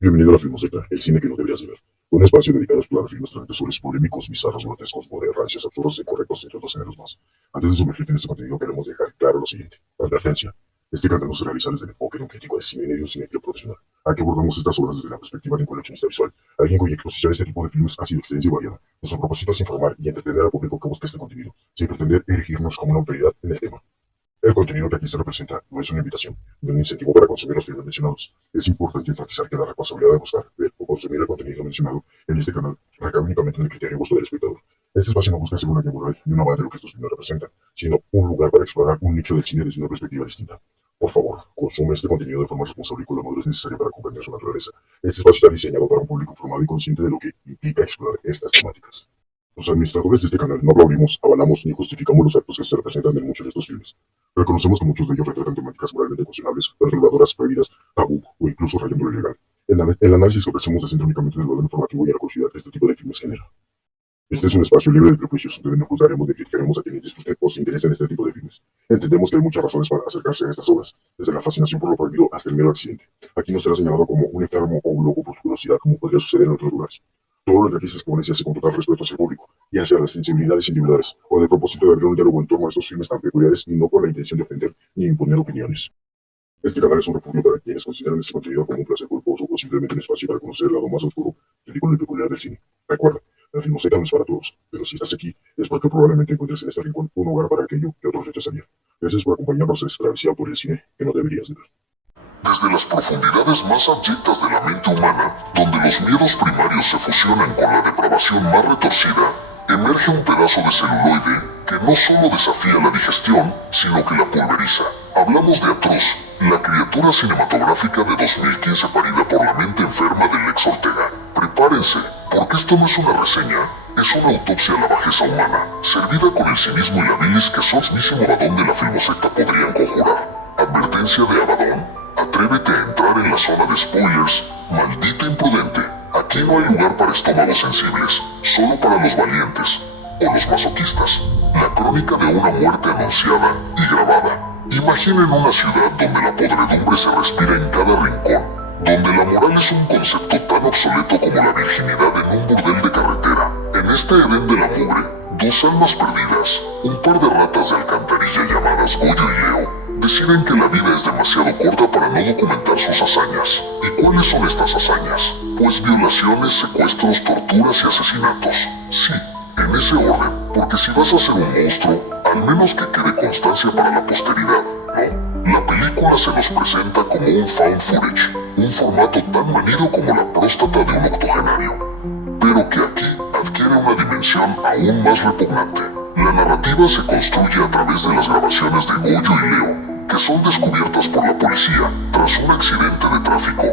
Bienvenido a la Filmoteca, el cine que no deberías de ver. Un espacio dedicado a explorar filmes transgresores, polémicos, bizarros, grotescos, o de rancias, absurdos, incorrectos, entre otros géneros más. Antes de sumergirte en este contenido, queremos dejar claro lo siguiente. Advertencia. Este contenido se realiza desde el enfoque de un crítico de cine y de un cinéfilo profesional. Aquí abordamos estas obras desde la perspectiva de un coleccionista visual, alguien cuya exposición a este tipo de filmes ha sido extensa y variada. Nuestro propósito es informar y entretener al público que busca este contenido, sin pretender erigirnos como una autoridad en el tema. El contenido que aquí se representa no es una invitación, ni un incentivo para consumir los filmes mencionados. Es importante enfatizar que la responsabilidad de buscar, ver o consumir el contenido mencionado en este canal recae únicamente en el criterio y gusto del espectador. Este espacio no busca ser una guía moral ni una base de lo que estos filmes representan, sino un lugar para explorar un nicho del cine desde una perspectiva distinta. Por favor, consume este contenido de forma responsable y con la madurez necesaria para comprender su naturaleza. Este espacio está diseñado para un público informado y consciente de lo que implica explorar estas temáticas. Los administradores de este canal no aplaudimos, avalamos ni justificamos los actos que se representan en muchos de estos filmes. Reconocemos que muchos de ellos retratan temáticas moralmente cuestionables, perturbadoras, prohibidas, tabú o incluso rayando lo ilegal. El análisis que ofrecemos se centra únicamente en el valor informativo y en la curiosidad que este tipo de filmes genera. Este es un espacio libre de prejuicios, donde no juzgaremos ni criticaremos a quienes disfruten o se interesen en este tipo de filmes. Entendemos que hay muchas razones para acercarse a estas obras, desde la fascinación por lo prohibido hasta el mero accidente. Aquí no será señalado como un enfermo o un loco por su curiosidad, como podría suceder en otros lugares. Todo lo que aquí se expone se hace con total respeto hacia el público, y hacia las sensibilidades individuales, o de propósito de abrir un diálogo en torno a estos filmes tan peculiares y no con la intención de ofender ni imponer opiniones. Este canal es un refugio para quienes consideran este contenido como un placer culposo o simplemente un espacio para conocer el lado más oscuro, ridículo y peculiar del cine. Recuerda, la Filmoteca no es para todos, pero si estás aquí es porque probablemente encuentres en este rincón un hogar para aquello que otros rechazarían. Gracias por acompañarnos en esta travesía por el cine que no deberías de ver. Desde las profundidades más abyectas de la mente humana, donde los miedos primarios se fusionan con la depravación más retorcida, emerge un pedazo de celuloide que no solo desafía la digestión, sino que la pulveriza. Hablamos de Atroz, la criatura cinematográfica de 2015 parida por la mente enferma de Lex Ortega. Prepárense, porque esto no es una reseña, es una autopsia a la bajeza humana, servida con el cinismo y la bilis que su mismísimo Abadón de la filmosecta podrían conjurar. Advertencia de Abadón. Atrévete a entrar en la zona de spoilers, maldito imprudente. Aquí no hay lugar para estómagos sensibles, solo para los valientes, o los masoquistas. La crónica de una muerte anunciada y grabada. Imaginen una ciudad donde la podredumbre se respira en cada rincón, donde la moral es un concepto tan obsoleto como la virginidad en un burdel de carretera. En este Edén de la mugre, dos almas perdidas, un par de ratas de alcantarilla llamadas Goyo y Leo, deciden que la vida es demasiado corta para no documentar sus hazañas. ¿Y cuáles son estas hazañas? Pues violaciones, secuestros, torturas y asesinatos. Sí, en ese orden, porque si vas a ser un monstruo, al menos que quede constancia para la posteridad, ¿no? La película se nos presenta como un found footage, un formato tan manido como la próstata de un octogenario, pero que aquí adquiere una dimensión aún más repugnante. La narrativa se construye a través de las grabaciones de Goyo y Leo, que son descubiertas por la policía tras un accidente de tráfico.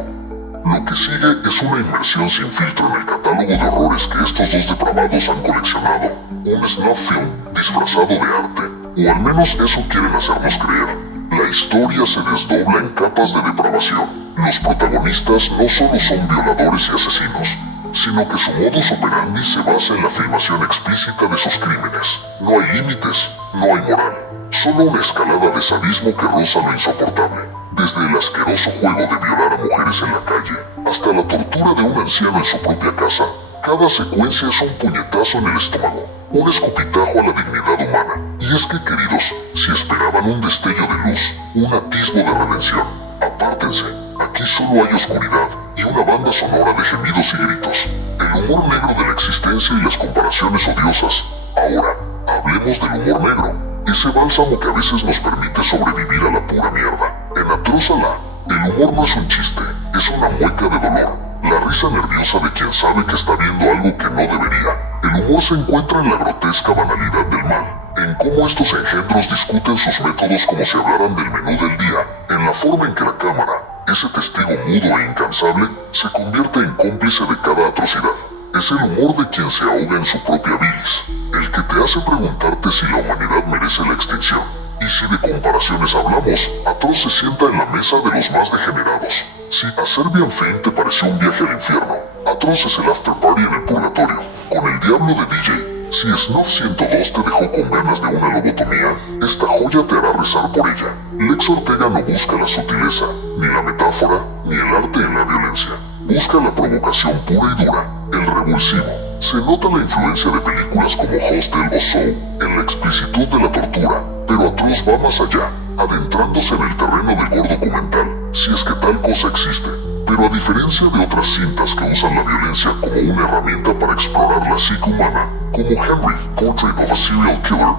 Lo que sigue es una inmersión sin filtro en el catálogo de horrores que estos dos depravados han coleccionado, un snuff film disfrazado de arte, o al menos eso quieren hacernos creer. La historia se desdobla en capas de depravación. Los protagonistas no solo son violadores y asesinos, sino que su modus operandi se basa en la filmación explícita de sus crímenes. No hay límites, no hay moral, solo una escalada de sadismo que roza lo insoportable. Desde el asqueroso juego de violar a mujeres en la calle, hasta la tortura de un anciano en su propia casa, cada secuencia es un puñetazo en el estómago, un escupitajo a la dignidad humana. Y es que, queridos, si esperaban un destello de luz, un atisbo de redención, apártense, aquí solo hay oscuridad y una banda sonora de gemidos y gritos, el humor negro de la existencia y las comparaciones odiosas. Ahora, hablemos del humor negro, ese bálsamo que a veces nos permite sobrevivir a la pura mierda. En Atroz Alá, el humor no es un chiste, es una mueca de dolor, la risa nerviosa de quien sabe que está viendo algo que no debería. El humor se encuentra en la grotesca banalidad del mal, en cómo estos engendros discuten sus métodos como si hablaran del menú del día, en la forma en que la cámara, ese testigo mudo e incansable, se convierte en cómplice de cada atrocidad. Es el humor de quien se ahoga en su propia bilis, el que te hace preguntarte si la humanidad merece la extinción. Y si de comparaciones hablamos, Atroz se sienta en la mesa de los más degenerados. Si a Serbian Film te pareció un viaje al infierno, Atroz es el after party en el purgatorio, con el diablo de DJ. Si Snuff 102 te dejó con ganas de una lobotomía, esta joya te hará rezar por ella. Lex Ortega no busca la sutileza, ni la metáfora, ni el arte en la violencia. busca la provocación pura y dura, el revulsivo. Se nota la influencia de películas como Hostel o Saw en la explicitud de la tortura, pero Atroz va más allá, adentrándose en el terreno del gore documental, si es que tal cosa existe. Pero a diferencia de otras cintas que usan la violencia como una herramienta para explorar la psique humana, como Henry, Portrait of a Serial Killer,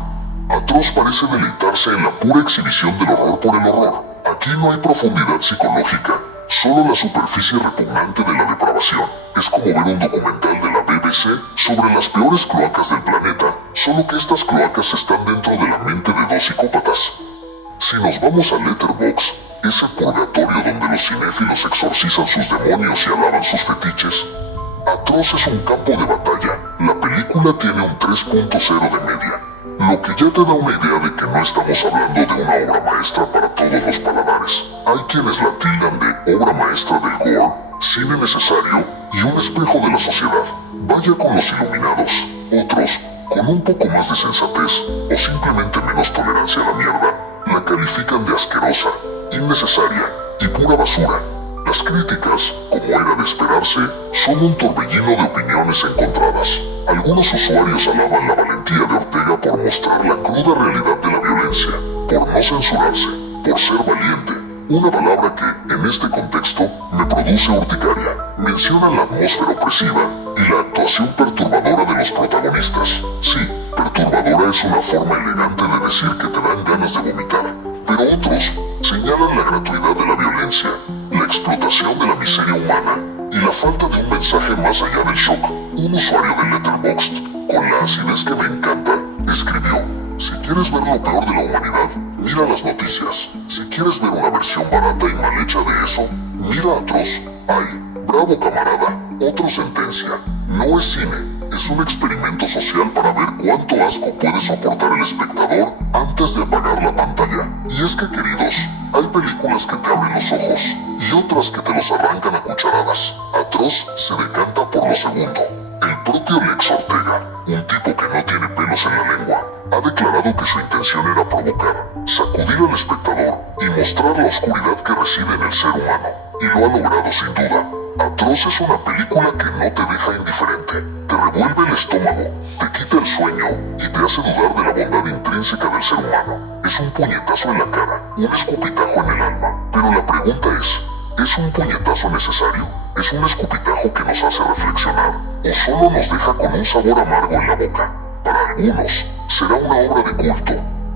Atroz parece deleitarse en la pura exhibición del horror por el horror. Aquí no hay profundidad psicológica, solo la superficie repugnante de la depravación. Es como ver un documental de la BBC sobre las peores cloacas del planeta, solo que estas cloacas están dentro de la mente de dos psicópatas. Si nos vamos a Letterboxd, ese purgatorio donde los cinéfilos exorcizan sus demonios y alaban sus fetiches, Atroz es un campo de batalla. La película tiene un 3.0 de media, lo que ya te da una idea de que no estamos hablando de una obra maestra para todos los paladares. Hay quienes la tildan de obra maestra del gore, cine necesario y un espejo de la sociedad. Vaya con los iluminados. Otros, con un poco más de sensatez o simplemente menos tolerancia a la mierda, la califican de asquerosa, innecesaria y pura basura. Las críticas, como era de esperarse, son un torbellino de opiniones encontradas. Algunos usuarios alaban la valentía de Ortega por mostrar la cruda realidad de la violencia, por no censurarse, por ser valiente, una palabra que, en este contexto, me produce urticaria. Mencionan la atmósfera opresiva y la actuación perturbadora de los protagonistas. Sí, perturbadora es una forma elegante de decir que te dan ganas de vomitar. Pero otros señalan la gratuidad de la violencia, la explotación de la miseria humana y la falta de un mensaje más allá del shock. Un usuario de Letterboxd, con la acidez que me encanta, escribió: si quieres ver lo peor de la humanidad, mira las noticias. Si quieres ver una versión barata y mal hecha de eso, mira Atroz. Ay, bravo camarada. Otro sentencia: no es cine, es un experimento social para ver cuánto asco puede soportar el espectador antes de apagar la pantalla. Y es que, queridos, hay películas que te abren los ojos y otras que te los arrancan a cucharadas. Atroz se decanta por lo segundo. El propio Lex Ortega, un tipo que no tiene pelos en la lengua, ha declarado que su intención era provocar, sacudir al espectador y mostrar la oscuridad que reside en el ser humano. Y lo ha logrado sin duda. Atroz es una película que no te deja indiferente, te revuelve el estómago, te quita el sueño y te hace dudar de la bondad intrínseca del ser humano. Es un puñetazo en la cara, un escupitajo en el alma. Pero la pregunta ¿es un puñetazo necesario? ¿Es un escupitajo que nos hace reflexionar? ¿O solo nos deja con un sabor amargo en la boca? Para algunos, será una obra de culto,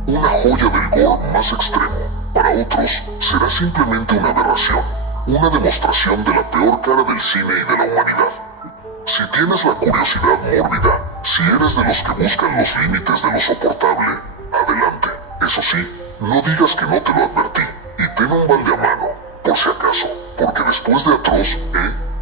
una joya del gore más extremo. Para otros, será simplemente una aberración, una demostración de la peor cara del cine y de la humanidad. Si tienes la curiosidad mórbida, si eres de los que buscan los límites de lo soportable, adelante. Eso sí, no digas que no te lo advertí, y ten un balde a mano, por si acaso, porque después de Atroz,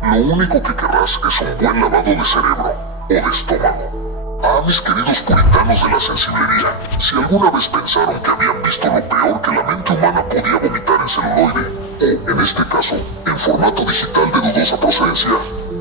lo único que querrás es un buen lavado de cerebro, o de estómago. Ah, mis queridos puritanos de la sensiblería, si alguna vez pensaron que habían visto lo peor que la mente humana podía vomitar en celuloide, o, en este caso, en formato digital de dudosa procedencia,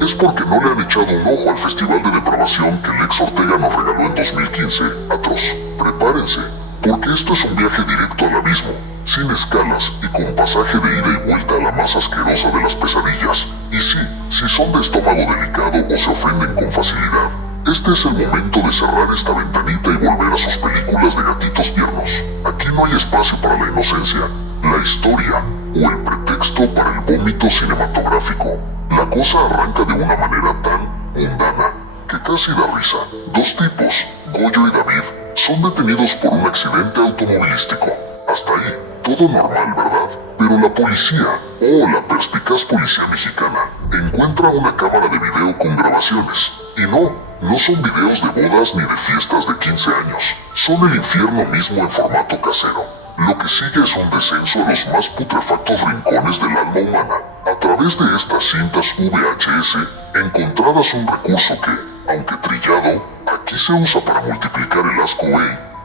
es porque no le han echado un ojo al festival de depravación que Lex Ortega nos regaló en 2015, Atroz. Prepárense, porque esto es un viaje directo al abismo, sin escalas y con pasaje de ida y vuelta a la más asquerosa de las pesadillas. Y sí, si son de estómago delicado o se ofenden con facilidad, este es el momento de cerrar esta ventanita y volver a sus películas de gatitos tiernos. Aquí no hay espacio para la inocencia, la historia o el pretexto para el vómito cinematográfico. La cosa arranca de una manera tan mundana que casi da risa. Dos tipos, Goyo y David, son detenidos por un accidente automovilístico. Hasta ahí, todo normal, ¿verdad? Pero la policía, la perspicaz policía mexicana, encuentra una cámara de video con grabaciones. Y no son videos de bodas ni de fiestas de 15 años. Son el infierno mismo en formato casero. Lo que sigue es un descenso a los más putrefactos rincones del alma humana. A través de estas cintas VHS, encontradas un recurso que, aunque trillado, aquí se usa para multiplicar el asco.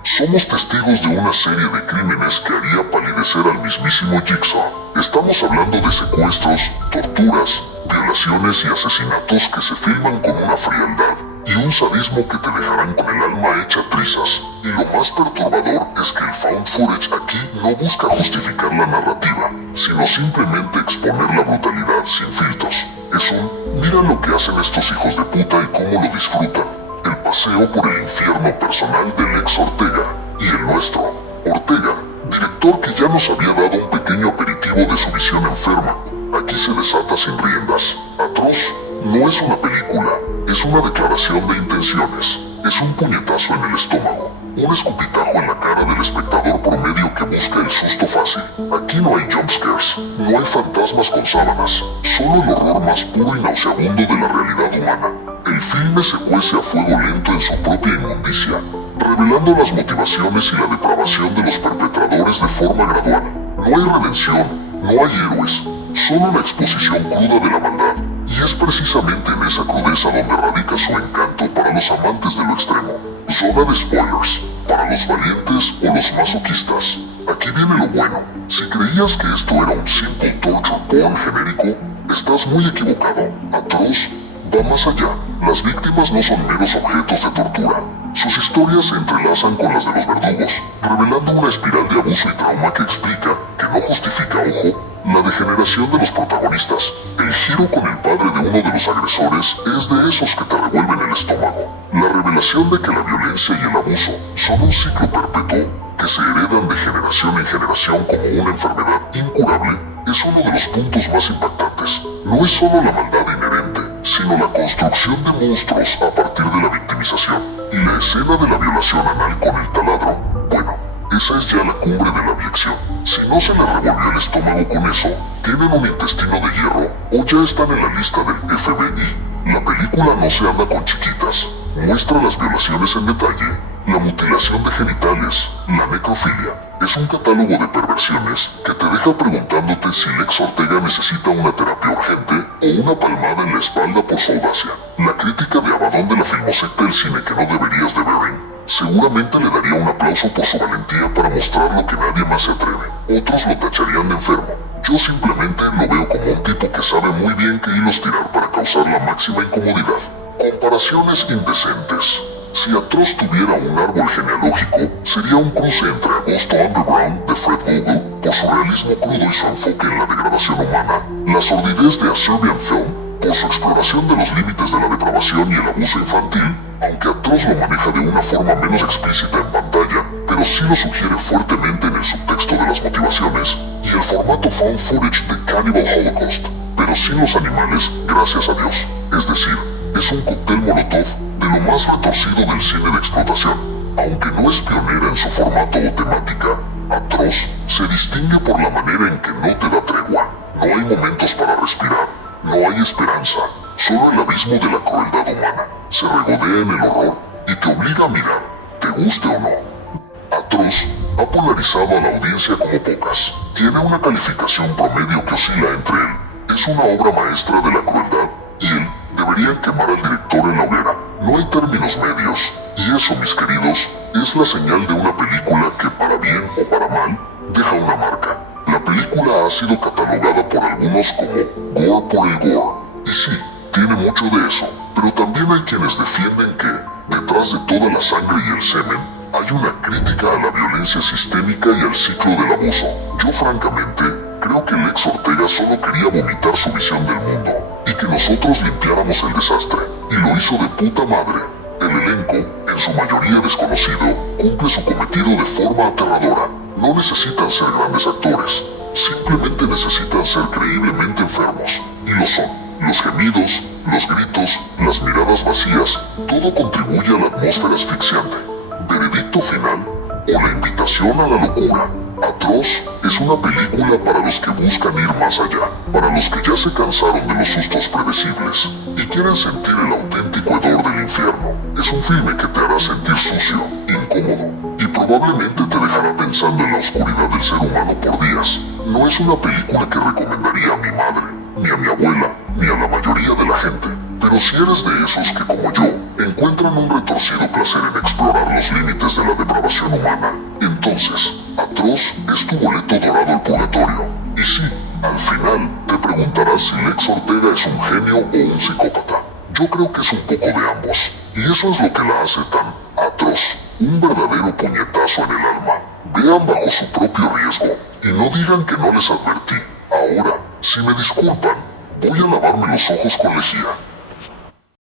Somos testigos de una serie de crímenes que haría palidecer al mismísimo Jigsaw. Estamos hablando de secuestros, torturas, violaciones y asesinatos que se filman con una frialdad y un sadismo que te dejarán con el alma hecha trizas. Y lo más perturbador es que el found footage aquí no busca justificar la narrativa, sino simplemente exponer la brutalidad sin filtros. es un mira lo que hacen estos hijos de puta y cómo lo disfrutan. El paseo por el infierno personal del ex Ortega y el nuestro. Ortega, director que ya nos había dado un pequeño aperitivo de su visión enferma, aquí se desata sin riendas. Atroz no es una película, es una declaración de intenciones. Es un puñetazo en el estómago, un escupitajo en la cara del espectador promedio que busca el susto fácil. Aquí no hay jumpscares, no hay fantasmas con sábanas, solo el horror más puro y nauseabundo de la realidad humana. El filme se cuece a fuego lento en su propia inmundicia, revelando las motivaciones y la depravación de los perpetradores de forma gradual. No hay redención, no hay héroes, solo la exposición cruda de la maldad. Y es precisamente en esa crudeza donde radica su encanto para los amantes de lo extremo. Zona de spoilers, para los valientes o los masoquistas. Aquí viene lo bueno. Si creías que esto era un simple torture porn genérico, estás muy equivocado. Atroz va más allá. Las víctimas no son meros objetos de tortura. Sus historias se entrelazan con las de los verdugos, revelando una espiral de abuso y trauma que explica, que no justifica, ojo, la degeneración de los protagonistas. El giro con el padre de uno de los agresores es de esos que te revuelven el estómago. La revelación de que la violencia y el abuso son un ciclo perpetuo que se heredan de generación en generación como una enfermedad incurable es uno de los puntos más impactantes. No es solo la maldad inherente, sino la construcción de monstruos a partir de la victimización. Y la escena de la violación anal con el taladro, bueno, esa es ya la cumbre de la abyección. Si no se les revolvió el estómago con eso, tienen un intestino de hierro o ya están en la lista del FBI. La película no se anda con chiquitas. Muestra las violaciones en detalle, la mutilación de genitales, la necrofilia. Es un catálogo de perversiones que te deja preguntándote si Lex Ortega necesita una terapia urgente o una palmada en la espalda por su audacia. La crítica de Abadón de la filmoseca El cine que no deberías de ver seguramente le daría un aplauso por su valentía para mostrar lo que nadie más se atreve. Otros lo tacharían de enfermo. Yo simplemente lo veo como un tipo que sabe muy bien qué hilos tirar para causar la máxima incomodidad. Comparaciones indecentes. Si Atroz tuviera un árbol genealógico, sería un cruce entre Agosto Underground de Fred Vogel, por su realismo crudo y su enfoque en la degradación humana, la sordidez de A Serbian Film, por su exploración de los límites de la depravación y el abuso infantil, aunque Atroz lo maneja de una forma menos explícita en pantalla, pero sí lo sugiere fuertemente en el subtexto de las motivaciones, y el formato found footage de Cannibal Holocaust, pero sin los animales, gracias a Dios. Es decir, es un cóctel molotov de lo más retorcido del cine de explotación. Aunque no es pionera en su formato o temática, Atroz se distingue por la manera en que no te da tregua. No hay momentos para respirar, no hay esperanza, solo el abismo de la crueldad humana. Se regodea en el horror y te obliga a mirar, te guste o no. Atroz ha polarizado a la audiencia como pocas. Tiene una calificación promedio que oscila entre él. Es una obra maestra de la crueldad y él deberían quemar al director en la hoguera. No hay términos medios, y eso, mis queridos, es la señal de una película que, para bien o para mal, deja una marca. La película ha sido catalogada por algunos como gore por el gore, y sí, tiene mucho de eso, pero también hay quienes defienden que, detrás de toda la sangre y el semen, hay una crítica a la violencia sistémica y al ciclo del abuso. Yo francamente, creo que Lex Ortega solo quería vomitar su visión del mundo, y que nosotros limpiáramos el desastre, y lo hizo de puta madre. El elenco, en su mayoría desconocido, cumple su cometido de forma aterradora. No necesitan ser grandes actores, simplemente necesitan ser creíblemente enfermos, y lo son. Los gemidos, los gritos, las miradas vacías, todo contribuye a la atmósfera asfixiante. Veredicto final, o la invitación a la locura. Atroz es una película para los que buscan ir más allá, para los que ya se cansaron de los sustos predecibles y quieren sentir el auténtico hedor del infierno. Es un filme que te hará sentir sucio, incómodo y probablemente te dejará pensando en la oscuridad del ser humano por días. No es una película que recomendaría a mi madre, ni a mi abuela, ni a la mayoría de la gente. Pero si eres de esos que, como yo, encuentran un retorcido placer en explorar los límites de la depravación humana, entonces, Atroz es tu boleto dorado al purgatorio. Y sí, al final, te preguntarás si Lex Ortega es un genio o un psicópata. Yo creo que es un poco de ambos, y eso es lo que la hace tan atroz, un verdadero puñetazo en el alma. Vean bajo su propio riesgo, y no digan que no les advertí. Ahora, si me disculpan, Voy a lavarme los ojos con lejía.